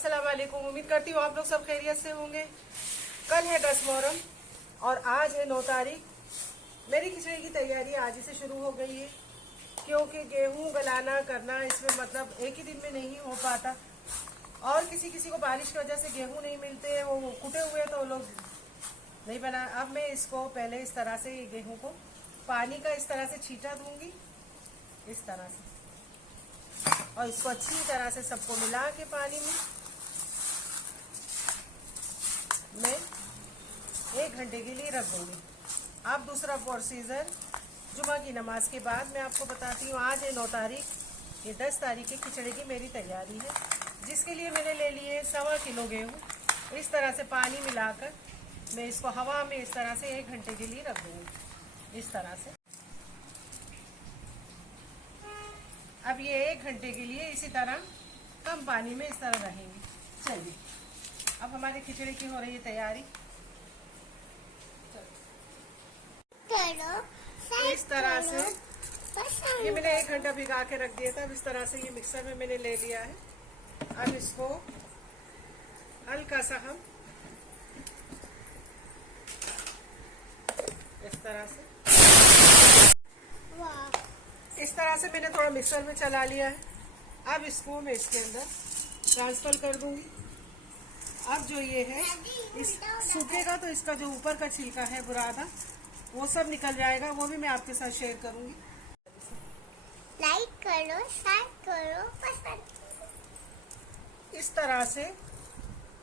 अस्सलाम वालेकुम। उम्मीद करती हूँ आप लोग सब खैरियत से होंगे। कल है 10 मुहर्रम और आज है 9 तारीख। मेरी खिचड़ी की तैयारी आज ही से शुरू हो गई है, क्योंकि गेहूं गलाना करना इसमें मतलब एक ही दिन में नहीं हो पाता, और किसी किसी को बारिश की वजह से गेहूं नहीं मिलते हैं, वो कुटे हुए तो लोग नहीं बना। अब मैं इसको पहले इस तरह से गेहूं को पानी का इस तरह से छींटा दूंगी, इस तरह से, और इसको अच्छी तरह से सबको मिला के पानी में मैं 1 घंटे के लिए रख दूंगी। अब दूसरा प्रोसीजर जुमा की नमाज के बाद मैं आपको बताती हूँ। आज है 9 तारीख, ये 10 तारीख की खिचड़ी की मेरी तैयारी है, जिसके लिए मैंने ले लिए 1.25 किलो गेहूँ। इस तरह से पानी मिलाकर मैं इसको हवा में इस तरह से 1 घंटे के लिए रख दूंगी, इस तरह से। अब ये 1 घंटे के लिए इसी तरह कम पानी में इस तरह रहेंगे। चलिए, अब हमारी खिचड़ी की हो रही है तैयारी। इस तरह से ये मैंने 1 घंटा भिगा के रख दिया था। अब इस तरह से ये मिक्सर में मैंने ले लिया है। अब इसको हल्का सा हम इस तरह से मैंने थोड़ा मिक्सर में चला लिया है। अब इसको मैं इसके अंदर ट्रांसफर कर दूंगी। अब जो ये है इस सूखेगा तो इसका जो ऊपर का छिलका है बुरादा वो सब निकल जाएगा, वो भी मैं आपके साथ शेयर करूंगी। लाइक करो, शेयर करो, पसंद। इस तरह से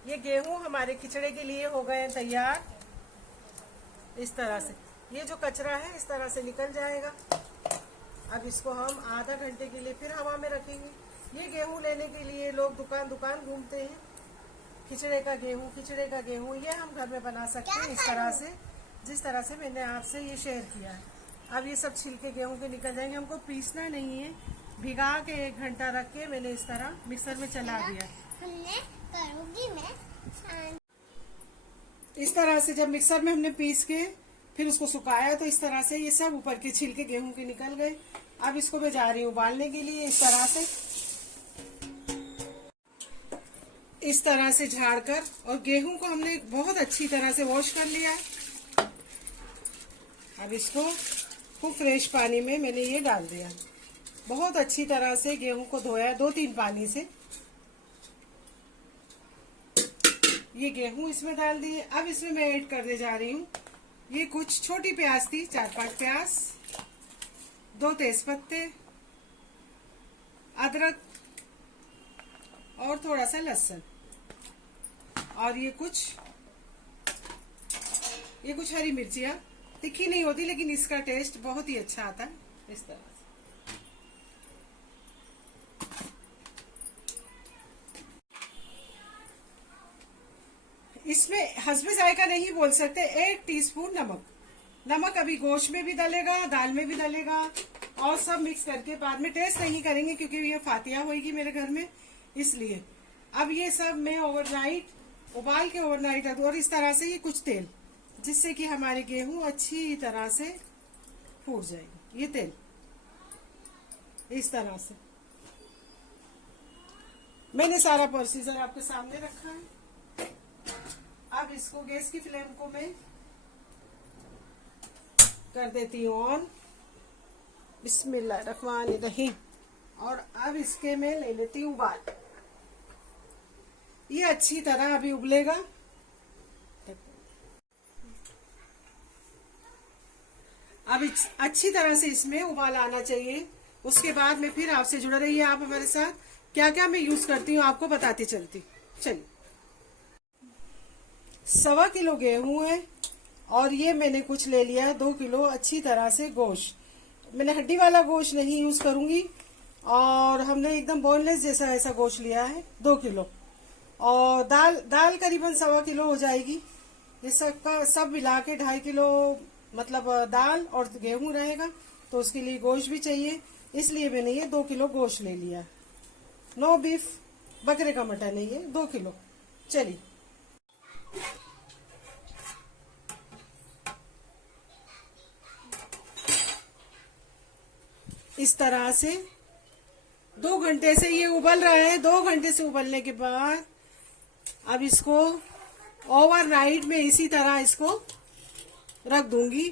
ये गेहूं हमारे खिचड़े के लिए हो गए तैयार। इस तरह से ये जो कचरा है इस तरह से निकल जाएगा। अब इसको हम आधा घंटे के लिए फिर हवा में रखेंगे। ये गेहूं लेने के लिए लोग दुकान दुकान घूमते हैं। खिचड़े का गेहूं ये हम घर में बना सकते हैं इस तरह से, जिस तरह से मैंने आपसे ये शेयर किया है। अब ये सब छिलके गेहूं के निकल जाएंगे। हमको पीसना नहीं है, भिगा के 1 घंटा रख के मैंने इस तरह मिक्सर में चला दिया। इस तरह से जब मिक्सर में हमने पीस के फिर उसको सुखाया तो इस तरह से ये सब ऊपर के छिलके गेहूं के निकल गए। अब इसको मैं जा रही हूँ उबालने के लिए। इस तरह से झाड़कर, और गेहूं को हमने बहुत अच्छी तरह से वॉश कर लिया है। अब इसको खूब फ्रेश पानी में मैंने ये डाल दिया। बहुत अच्छी तरह से गेहूं को धोया 2-3 पानी से। ये गेहूं इसमें डाल दिए। अब इसमें मैं ऐड करने जा रही हूँ ये कुछ छोटी प्याज थी, 4-5 प्याज, 2 तेजपत्ते, अदरक और थोड़ा सा लहसुन, और ये कुछ हरी मिर्चियाँ। तीखी नहीं होती लेकिन इसका टेस्ट बहुत ही अच्छा आता है। इस तरह से इसमें हस्बे जायका नहीं बोल सकते। 1 टीस्पून नमक अभी गोश्त में भी डलेगा, दाल में भी डलेगा, और सब मिक्स करके बाद में टेस्ट नहीं करेंगे क्योंकि ये फातिया होगी मेरे घर में, इसलिए। अब ये सब मैं ओवरनाइट उबाल के ओवरनाइट रख दूँ। और इस तरह से ये कुछ तेल, जिससे कि हमारे गेहूं अच्छी तरह से फूट जाएगी। ये तेल इस तरह से मैंने सारा प्रोसीजर आपके सामने रखा है। अब इसको गैस की फ्लेम को मैं कर देती हूँ ऑन। बिस्मिल्लाहिर्रहमानिर्रहीम। और अब इसके मैं ले लेती हूँ उबाल। ये अच्छी तरह अभी उबलेगा। अब अच्छी तरह से इसमें उबाल आना चाहिए। उसके बाद में फिर आपसे जुड़ रही है आप हमारे साथ। क्या क्या मैं यूज करती हूँ आपको बताती चलती। चलिए, 1.25 किलो गेहूं है, और ये मैंने कुछ ले लिया है 2 किलो अच्छी तरह से गोश्त। मैंने हड्डी वाला गोश्त नहीं यूज करूंगी, और हमने एकदम बोनलेस जैसा ऐसा गोश्त लिया है 2 किलो। और दाल करीबन 1.25 किलो हो जाएगी। ये सब मिला के 2.5 किलो मतलब दाल और गेहूं रहेगा, तो उसके लिए गोश्त भी चाहिए, इसलिए मैंने ये 2 किलो गोश्त ले लिया। नो बीफ, बकरे का मटन है ये, 2 किलो। चलिए, इस तरह से 2 घंटे से ये उबल रहा है। 2 घंटे से उबलने के बाद अब इसको ओवरनाइट में इसी तरह इसको रख दूंगी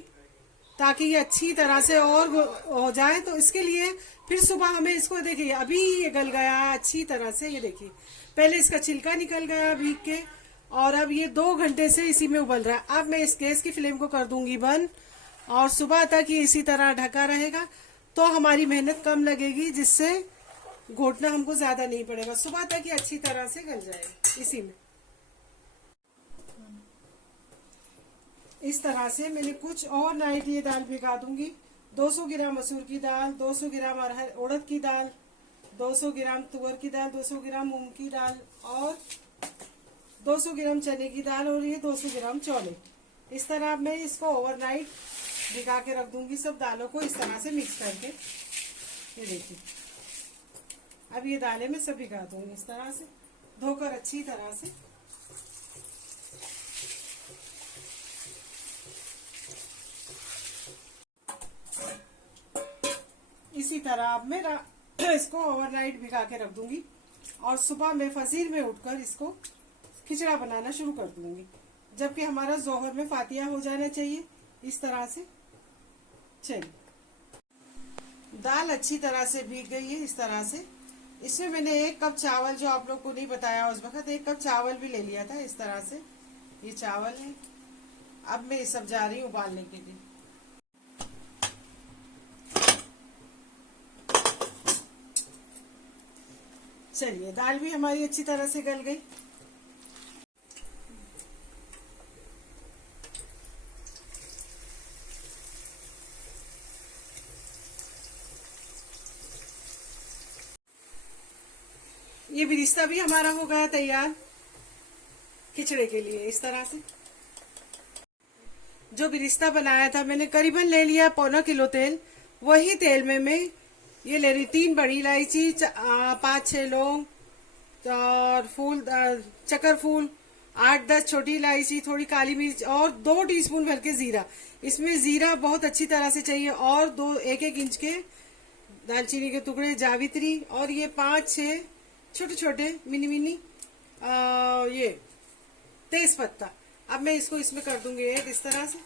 ताकि ये अच्छी तरह से और हो जाए। तो इसके लिए फिर सुबह हमें इसको, देखिए अभी ये गल गया अच्छी तरह से, ये देखिए पहले इसका छिलका निकल गया भीग के, और अब ये 2 घंटे से इसी में उबल रहा है। अब मैं इस गैस की फ्लेम को कर दूंगी बंद, और सुबह तक ये इसी तरह ढका रहेगा तो हमारी मेहनत कम लगेगी, जिससे घोटना हमको ज्यादा नहीं पड़ेगा। सुबह तक ये अच्छी तरह से गल जाएगा इसी में। इस तरह से मैंने कुछ और नाइट ये दाल भिगा दूंगी। 200 ग्राम मसूर की दाल, 200 ग्राम उड़द की दाल, 200 ग्राम तुअर की दाल, 200 ग्राम मूंग की दाल, और 200 ग्राम चने की दाल, और ये 200 ग्राम छोले। इस तरह मैं इसको ओवरनाइट भिगा के रख दूंगी, सब दालों को इस तरह से मिक्स करके। ये देखिए अब ये दालें मैं सब भिगा दूंगी इस तरह से, धोकर अच्छी तरह से। इसी तरह अब मैं इसको ओवरनाइट भिगा के रख दूंगी, और सुबह मैं फजीर में उठकर इसको खिचड़ा बनाना शुरू कर दूंगी, जबकि हमारा जोहर में फातिया हो जाना चाहिए। इस तरह से चलिए, दाल अच्छी तरह से भीग गई है इस तरह से। इसमें मैंने 1 कप चावल, जो आप लोग को नहीं बताया उस वक्त, 1 कप चावल भी ले लिया था इस तरह से। ये चावल है। अब मैं ये सब जा रही हूँ उबालने के लिए। चलिए, दाल भी हमारी अच्छी तरह से गल गई। ये बिरिस्ता भी हमारा हो गया तैयार खिचड़े के लिए। इस तरह से जो बिरिस्ता बनाया था मैंने करीबन ले लिया 1.25 किलो तेल। वही तेल में मैं ये ले रही 3 बड़ी इलायची, 5-6 लौंग, और फूल, चक्कर फूल, 8-10 छोटी इलायची, थोड़ी काली मिर्च, और 2 टीस्पून भर के जीरा। इसमें जीरा बहुत अच्छी तरह से चाहिए, और 1-1 इंच के दालचीनी के टुकड़े, जावित्री, और ये 5-6 छोटे छोटे मिनी मिनी ये तेज पत्ता। अब मैं इसको इसमें कर दूंगी ऐड इस तरह से।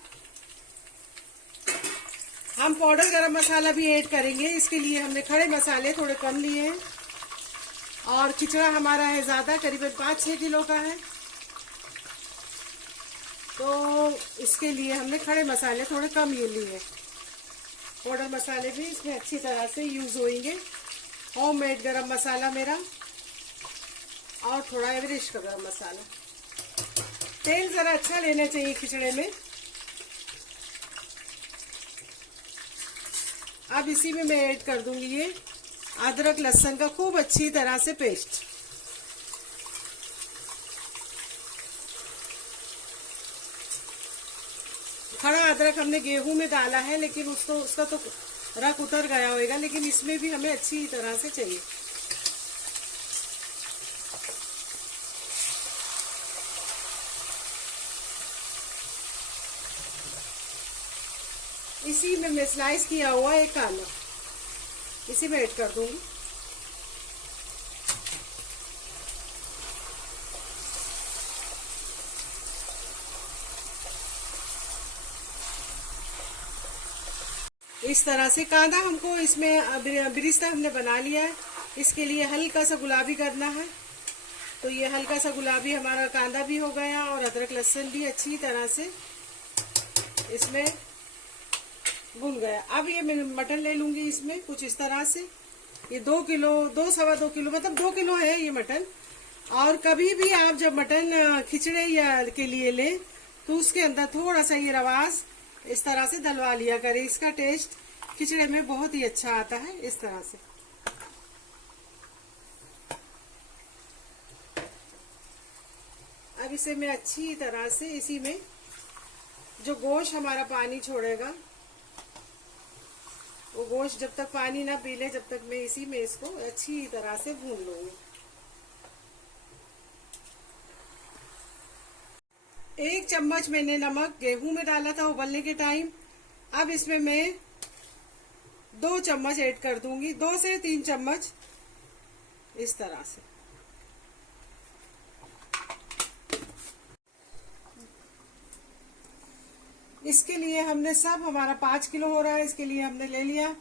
हम पाउडर गरम मसाला भी ऐड करेंगे, इसके लिए हमने खड़े मसाले थोड़े कम लिए हैं, और खिचड़ा हमारा है ज्यादा, करीबन 5-6 किलो का है, तो इसके लिए हमने खड़े मसाले थोड़े कम ये लिए। पाउडर मसाले भी इसमें अच्छी तरह से यूज होंगे। होममेड गरम मसाला मेरा, और थोड़ा एवरेस्ट का गरम मसाला। तेल जरा अच्छा लेना चाहिए खिचड़े में। अब इसी में मैं ऐड कर दूंगी ये अदरक लहसुन का खूब अच्छी तरह से पेस्ट। खड़ा अदरक हमने गेहूं में डाला है, लेकिन उसका तो रख उतर गया होगा, लेकिन इसमें भी हमें अच्छी तरह से चाहिए। इसी में मैं स्लाइस किया हुआ एक आलू इसी में ऐड कर दूंगी। इस तरह से कांदा हमको इसमें बिरिस्ता हमने बना लिया है, इसके लिए हल्का सा गुलाबी करना है। तो ये हल्का सा गुलाबी हमारा कांदा भी हो गया, और अदरक लहसुन भी अच्छी तरह से इसमें भून गया। अब ये मैं मटन ले लूंगी इसमें कुछ इस तरह से। ये 2 किलो, 2-2.25 किलो, मतलब 2 किलो है ये मटन। और कभी भी आप जब मटन खिचड़े या के लिए ले, तो उसके अंदर थोड़ा सा ये रवास इस तरह से डलवा लिया करें, इसका टेस्ट खिचड़े में बहुत ही अच्छा आता है। इस तरह से अब इसे मैं अच्छी तरह से इसी में, जो गोश्त हमारा पानी छोड़ेगा, वो गोश्त जब तक पानी ना पी ले, जब तक मैं इसी में इसको अच्छी तरह से भून लूंगी। 1 चम्मच मैंने नमक गेहूं में डाला था उबलने के टाइम। अब इसमें मैं 2 चम्मच ऐड कर दूंगी, 2 से 3 चम्मच इस तरह से। इसके लिए हमने सब हमारा 5 किलो हो रहा है, इसके लिए हमने ले लिया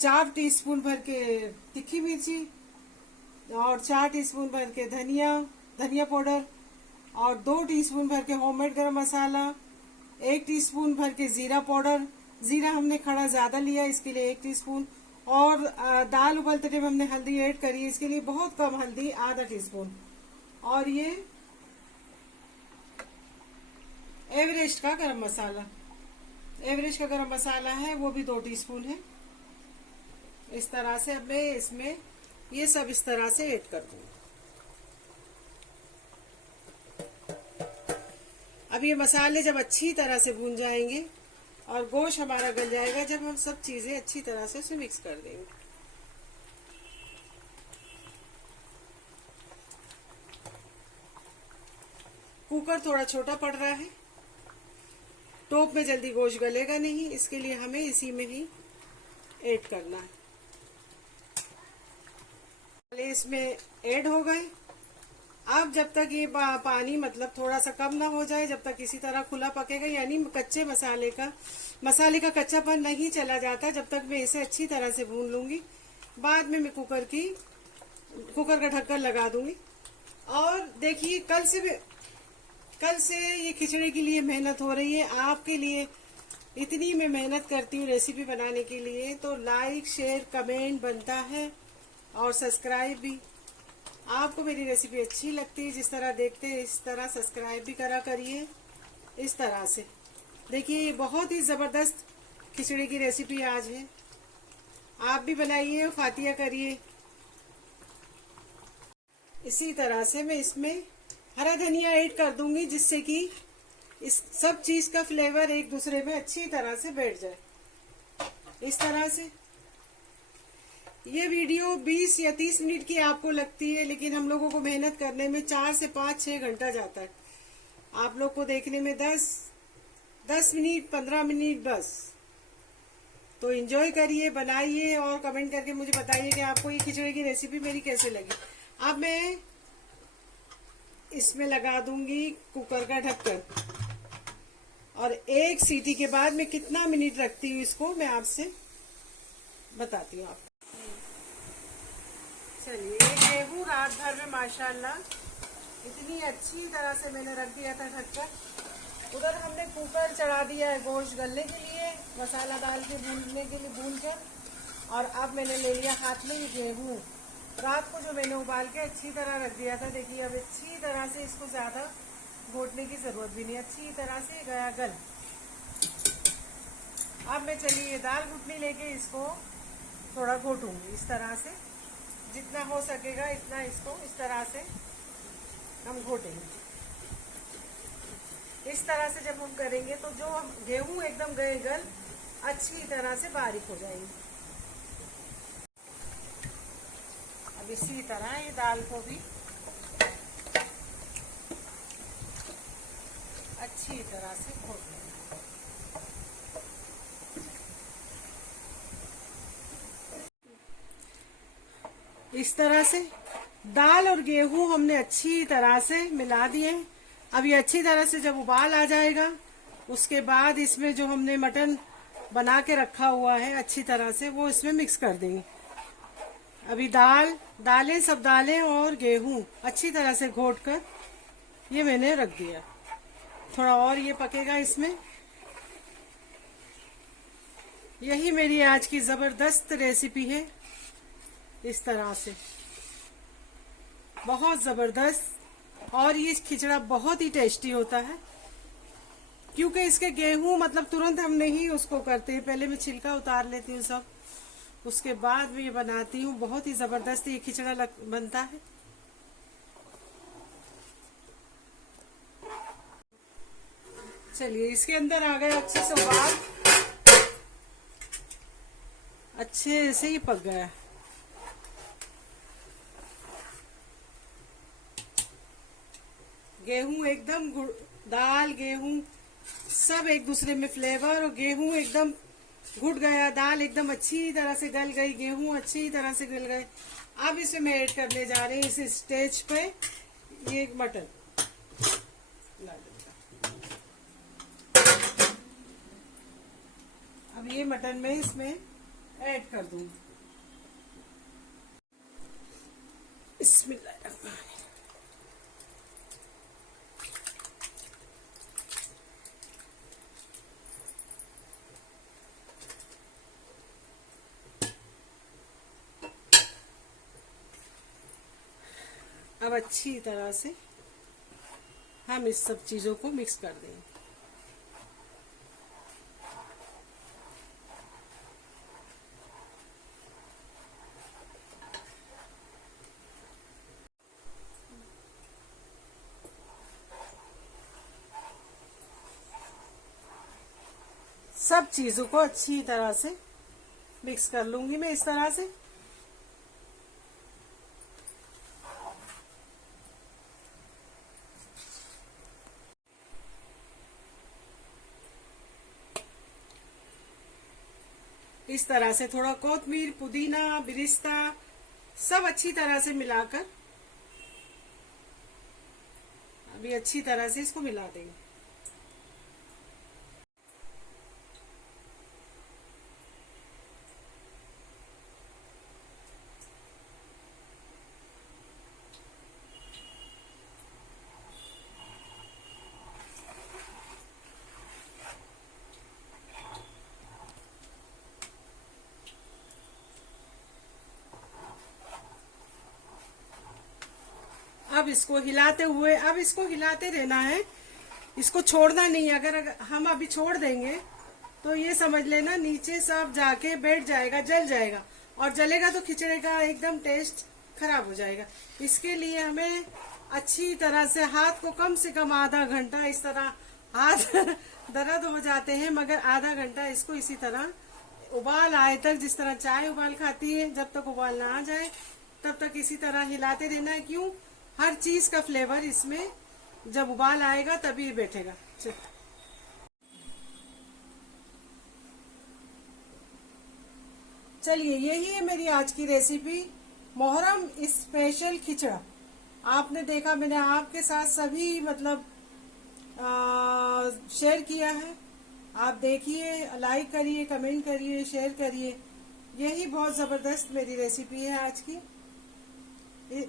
4 टीस्पून भर के तीखी मिर्ची और 4 टीस्पून भर के धनिया पाउडर और 2 टीस्पून भर के होममेड गरम मसाला, 1 टीस्पून भर के जीरा पाउडर। जीरा हमने खड़ा ज्यादा लिया, इसके लिए 1 टीस्पून। और दाल उबलते टाइम हमने हल्दी ऐड करी, इसके लिए बहुत कम हल्दी, आधा टीस्पून। और ये एवरेस्ट का गरम मसाला, एवरेस्ट का गरम मसाला है, वो भी 2 टीस्पून है। इस तरह से अब मैं इसमें ये सब इस तरह से ऐड कर दूंगी। अब ये मसाले जब अच्छी तरह से भून जाएंगे और गोश्त हमारा गल जाएगा, जब हम सब चीजें अच्छी तरह से उसे मिक्स कर देंगे। कुकर थोड़ा छोटा पड़ रहा है, टोप में जल्दी गोश्त गलेगा नहीं, इसके लिए हमें इसी में ही ऐड करना है। इसमें ऐड हो गए। अब जब तक ये पानी मतलब थोड़ा सा कम ना हो जाए, जब तक इसी तरह खुला पकेगा, यानी कच्चे मसाले का कच्चापन नहीं चला जाता, जब तक मैं इसे अच्छी तरह से भून लूंगी। बाद में मैं कुकर का ढक्कन लगा दूंगी। और देखिए कल से ये खिचड़ी के लिए मेहनत हो रही है, आपके लिए इतनी मैं मेहनत करती हूँ रेसिपी बनाने के लिए, तो लाइक शेयर कमेंट बनता है और सब्सक्राइब भी। आपको मेरी रेसिपी अच्छी लगती है, जिस तरह देखते हैं इस तरह सब्सक्राइब भी करा करिए। इस तरह से देखिए, बहुत ही जबरदस्त खिचड़ी की रेसिपी आज है, आप भी बनाइए, फातिया करिए। इसी तरह से मैं इसमें हरा धनिया ऐड कर दूंगी, जिससे कि इस सब चीज का फ्लेवर एक दूसरे में अच्छी तरह से बैठ जाए। इस तरह से ये वीडियो 20 या 30 मिनट की आपको लगती है, लेकिन हम लोगों को मेहनत करने में 4 से 5-6 घंटा जाता है। आप लोग को देखने में 10 मिनट 15 मिनट बस। तो एंजॉय करिए, बनाइए और कमेंट करके मुझे बताइए कि आपको ये खिचड़ी की रेसिपी मेरी कैसे लगी। अब मैं इसमें लगा दूंगी कुकर का ढक्कन, और 1 सीटी के बाद मैं कितना मिनट रखती हूँ इसको मैं आपसे बताती हूँ। आपको चलिए, गेहूं रात भर में माशाल्लाह इतनी अच्छी तरह से मैंने रख दिया था ढककर। उधर हमने कुकर चढ़ा दिया है गोश्त गलने के लिए, मसाला डाल के भूनने के लिए भून कर। और अब मैंने ले लिया हाथ में ये गेहूं, रात को जो मैंने उबाल के अच्छी तरह रख दिया था। देखिए अब अच्छी तरह से इसको ज्यादा घोटने की जरूरत भी नहीं, अच्छी तरह से गया गल। अब मैं चलिए ये दाल घुटनी लेके इसको थोड़ा घोटूंगी इस तरह से, जितना हो सकेगा इतना इसको इस तरह से हम घोटेंगे। इस तरह से जब हम करेंगे तो जो गेहूं एकदम गए गल अच्छी तरह से बारीक हो जाएंगे। अब इसी तरह ये दाल को भी अच्छी तरह से घोट लेंगे। इस तरह से दाल और गेहूं हमने अच्छी तरह से मिला दिए। अब ये अच्छी तरह से जब उबाल आ जाएगा, उसके बाद इसमें जो हमने मटन बना के रखा हुआ है अच्छी तरह से वो इसमें मिक्स कर देंगे। अभी सब दालें और गेहूं अच्छी तरह से घोट कर ये मैंने रख दिया। थोड़ा और ये पकेगा इसमें। यही मेरी आज की जबरदस्त रेसिपी है। इस तरह से बहुत जबरदस्त, और ये खिचड़ा बहुत ही टेस्टी होता है, क्योंकि इसके गेहूं मतलब तुरंत हम नहीं उसको करते, पहले मैं छिलका उतार लेती हूँ सब, उसके बाद मैं ये बनाती हूँ। बहुत ही जबरदस्त ये खिचड़ा बनता है। चलिए, इसके अंदर आ गया अच्छे से उबाल, अच्छे से ही पक गया। गेहूं एकदम दाल गेहूं सब एक दूसरे में फ्लेवर, और गेहूं एकदम घुट गया, दाल एकदम अच्छी तरह से गल गई, गेहूं अच्छी तरह से गल गए। अब इसे मैं ऐड करने जा रही हूँ इस स्टेज पे ये मटन। अब ये मटन में इसमें ऐड कर दूंगी। बिस्मिल्लाहिर्रहमानिर्रहीम। अब अच्छी तरह से हम इस सब चीजों को मिक्स कर देंगे। सब चीजों को अच्छी तरह से मिक्स कर लूंगी मैं इस तरह से। इस तरह से थोड़ा कोतमीर, पुदीना, बिरिस्ता सब अच्छी तरह से मिलाकर अभी अच्छी तरह से इसको मिला देंगे। अब इसको हिलाते रहना है, इसको छोड़ना नहीं है। अगर हम अभी छोड़ देंगे तो ये समझ लेना नीचे सब जाके बैठ जाएगा, जल जाएगा, और जलेगा तो खिचड़े का एकदम टेस्ट खराब हो जाएगा। इसके लिए हमें अच्छी तरह से हाथ को कम से कम आधा घंटा, इस तरह हाथ दर्द हो जाते हैं, मगर आधा घंटा इसको इसी तरह उबाल आए तक, जिस तरह चाय उबाल खाती है, जब तक उबाल ना आ जाए तब तक इसी तरह हिलाते रहना है। क्यों? हर चीज का फ्लेवर इसमें जब उबाल आएगा तभी बैठेगा। चलिए, यही है मेरी आज की रेसिपी, मोहर्रम स्पेशल खिचड़ा। आपने देखा, मैंने आपके साथ सभी मतलब शेयर किया है। आप देखिए, लाइक करिए, कमेंट करिए, शेयर करिए। यही बहुत जबरदस्त मेरी रेसिपी है आज की,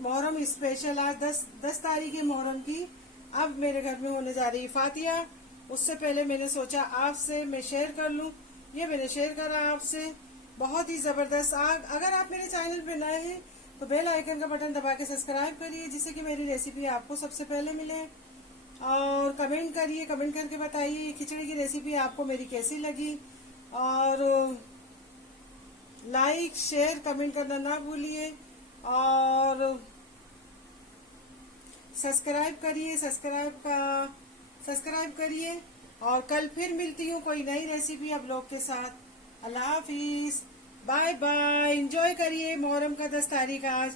मोहर्रम स्पेशल। आज 10 तारीख है मोहर्रम की। अब मेरे घर में होने जा रही फातिया। उससे पहले मैंने सोचा आपसे मैं शेयर कर लूं, ये मैंने शेयर करा आपसे। बहुत ही जबरदस्त। अगर आप मेरे चैनल पे नए हैं तो बेल आइकन का बटन दबा के सब्सक्राइब करिए, जिससे कि मेरी रेसिपी आपको सबसे पहले मिले। और कमेंट करिए, कमेंट करके बताइए खिचड़ी की रेसिपी आपको मेरी कैसी लगी। और लाइक, शेयर, कमेंट करना ना भूलिए। और सब्सक्राइब करिए। और कल फिर मिलती हूँ कोई नई रेसिपी आप लोग के साथ। अल्लाह हाफिज, बाय बाय। एंजॉय करिए मोहर्रम का 10 तारीख आज,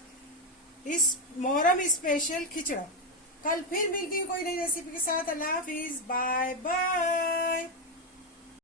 इस मोहर्रम स्पेशल खिचड़ा। कल फिर मिलती हूँ कोई नई रेसिपी के साथ। अल्लाह हाफिज, बाय बाय।